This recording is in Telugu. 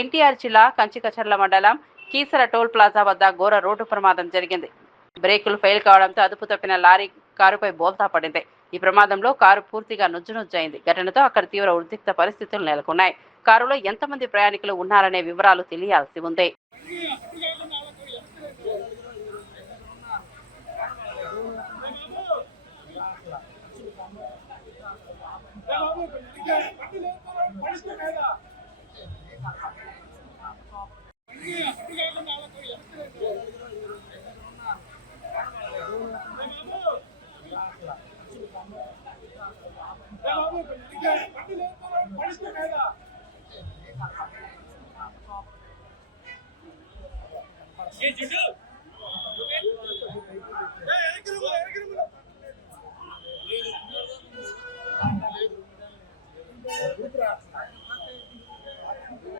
ఎన్టీఆర్ జిల్లా కంచికచర్ల మండలం కీసర టోల్ ప్లాజా వద్ద ఘోర రోడ్డు ప్రమాదం జరిగింది. బ్రేకులు ఫెయిల్ కావడంతో అదుపు తప్పిన లారీ కారుపై బోల్తా పడింది. ఈ ప్రమాదంలో కారు పూర్తిగా నుజ్జునుజ్జైంది. ఘటనతో అక్కడ తీవ్ర ఉద్రిక్త పరిస్థితులు నెలకొన్నాయి. కారులో ఎంతమంది ప్రయాణికులు ఉన్నారనే వివరాలు తెలియాల్సి ఉంది. Yes, you do.